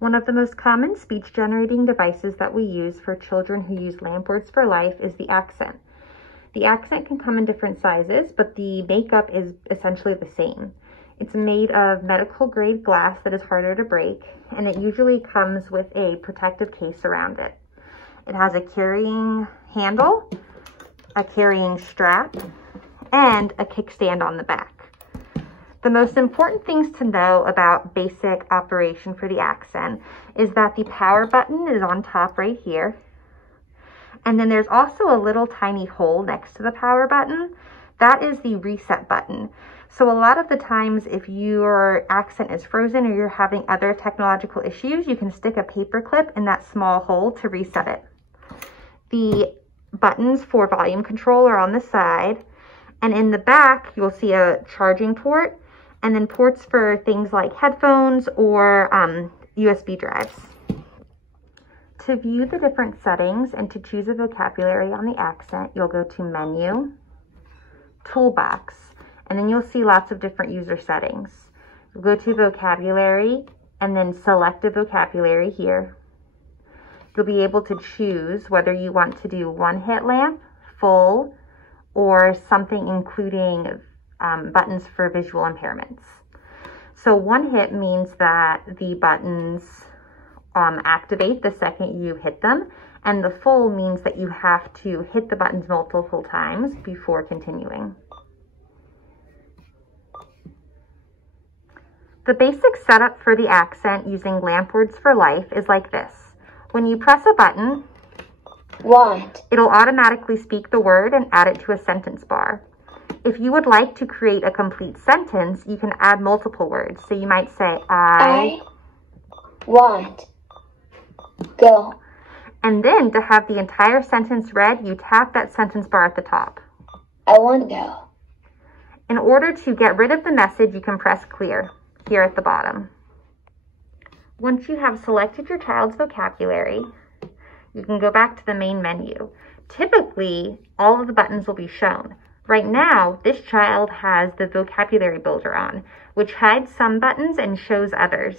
One of the most common speech-generating devices that we use for children who use lamp words for life is the accent. The accent can come in different sizes, but the makeup is essentially the same. It's made of medical-grade glass that is harder to break, and it usually comes with a protective case around it. It has a carrying handle, a carrying strap, and a kickstand on the back. The most important things to know about basic operation for the accent is that the power button is on top right here. And then there's also a little tiny hole next to the power button. That is the reset button. So a lot of the times if your accent is frozen or you're having other technological issues, you can stick a paper clip in that small hole to reset it. The buttons for volume control are on the side. And in the back, you'll see a charging port and then ports for things like headphones or USB drives. To view the different settings and to choose a vocabulary on the accent, you'll go to Menu, Toolbox, and then you'll see lots of different user settings. You'll go to Vocabulary and then select a vocabulary here. You'll be able to choose whether you want to do one-hit lamp, full, or something including buttons for visual impairments. So one hit means that the buttons activate the second you hit them, and the full means that you have to hit the buttons multiple times before continuing. The basic setup for the accent using lamp words for life is like this. When you press a button, it'll automatically speak the word and add it to a sentence bar. If you would like to create a complete sentence, you can add multiple words. So you might say, I want go. And then to have the entire sentence read, you tap that sentence bar at the top. I want to go. In order to get rid of the message, you can press clear here at the bottom. Once you have selected your child's vocabulary, you can go back to the main menu. Typically, all of the buttons will be shown. Right now, this child has the Vocabulary Builder on, which hides some buttons and shows others.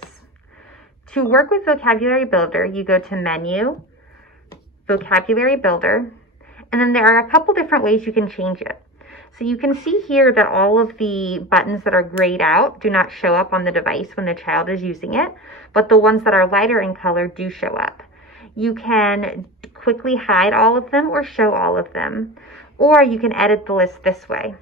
To work with Vocabulary Builder, you go to Menu, Vocabulary Builder, and then there are a couple different ways you can change it. So you can see here that all of the buttons that are grayed out do not show up on the device when the child is using it, but the ones that are lighter in color do show up. You can quickly hide all of them or show all of them, or you can edit the list this way.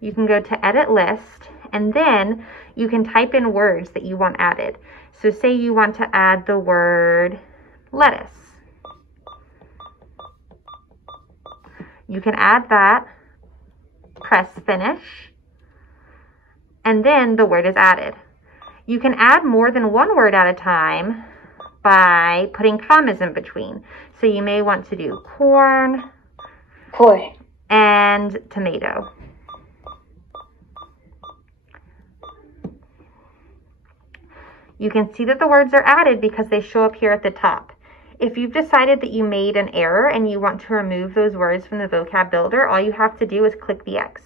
You can go to Edit List, and then you can type in words that you want added. So say you want to add the word lettuce. You can add that, press Finish, and then the word is added. You can add more than one word at a time by putting commas in between. So you may want to do corn, and tomato. You can see that the words are added because they show up here at the top. If you've decided that you made an error and you want to remove those words from the Vocab Builder, all you have to do is click the X.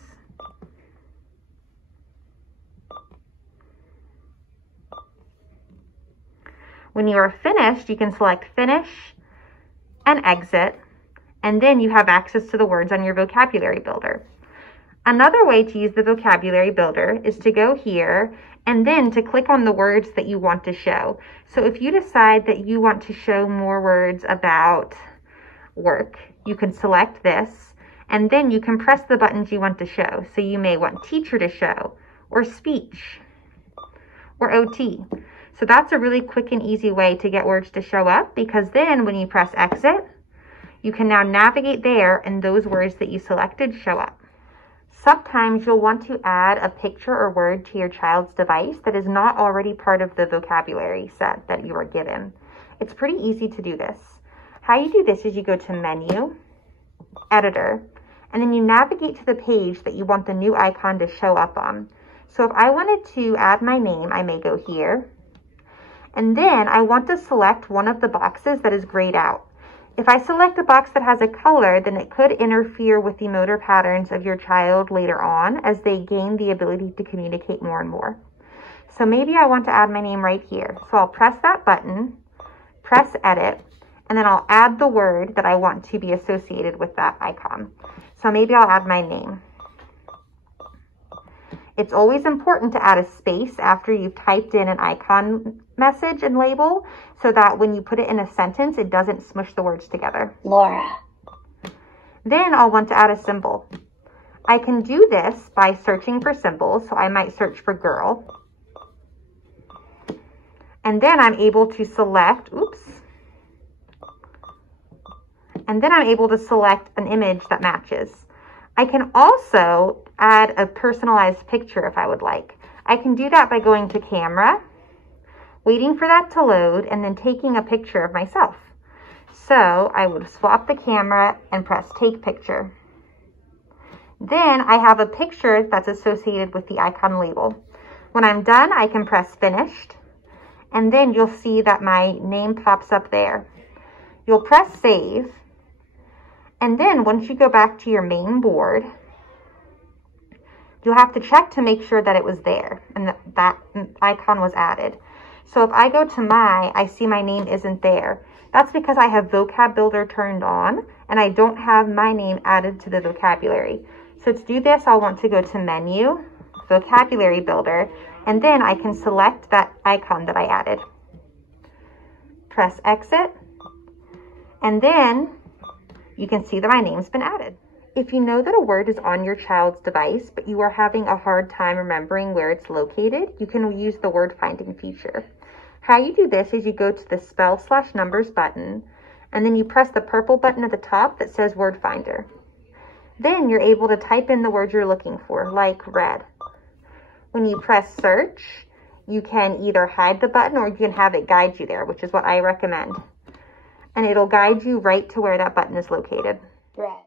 When you are finished, you can select Finish and Exit, and then you have access to the words on your Vocabulary Builder. Another way to use the Vocabulary Builder is to go here and then to click on the words that you want to show. So if you decide that you want to show more words about work, you can select this, and then you can press the buttons you want to show. So you may want teacher to show, or speech, or OT. So that's a really quick and easy way to get words to show up, because then when you press Exit, you can now navigate there and those words that you selected show up. Sometimes you'll want to add a picture or word to your child's device that is not already part of the vocabulary set that you are given. It's pretty easy to do this. How you do this is you go to Menu, Editor, and then you navigate to the page that you want the new icon to show up on. So if I wanted to add my name, I may go here. And then I want to select one of the boxes that is grayed out. If I select a box that has a color, then it could interfere with the motor patterns of your child later on as they gain the ability to communicate more and more. So maybe I want to add my name right here. So I'll press that button, press edit, and then I'll add the word that I want to be associated with that icon. So maybe I'll add my name. It's always important to add a space after you've typed in an icon message and label so that when you put it in a sentence, it doesn't smush the words together. Laura. Then I'll want to add a symbol. I can do this by searching for symbols. So I might search for girl. And then I'm able to select, and then I'm able to select an image that matches. I can also add a personalized picture if I would like. I can do that by going to camera, waiting for that to load, and then taking a picture of myself. So I would swap the camera and press take picture. Then I have a picture that's associated with the icon label. When I'm done, I can press finished, and then you'll see that my name pops up there. You'll press save. And then once you go back to your main board, you'll have to check to make sure that it was there and that icon was added. So if I go to I see my name isn't there. That's because I have Vocab Builder turned on and I don't have my name added to the vocabulary. So to do this, I'll want to go to Menu, Vocabulary Builder, and then I can select that icon that I added. Press exit, and then you can see that my name's been added. If you know that a word is on your child's device, but you are having a hard time remembering where it's located, you can use the word finding feature. How you do this is you go to the spell/numbers button, and then you press the purple button at the top that says word finder. Then you're able to type in the word you're looking for, like red. When you press search, you can either hide the button or you can have it guide you there, which is what I recommend. And it'll guide you right to where that button is located. Red.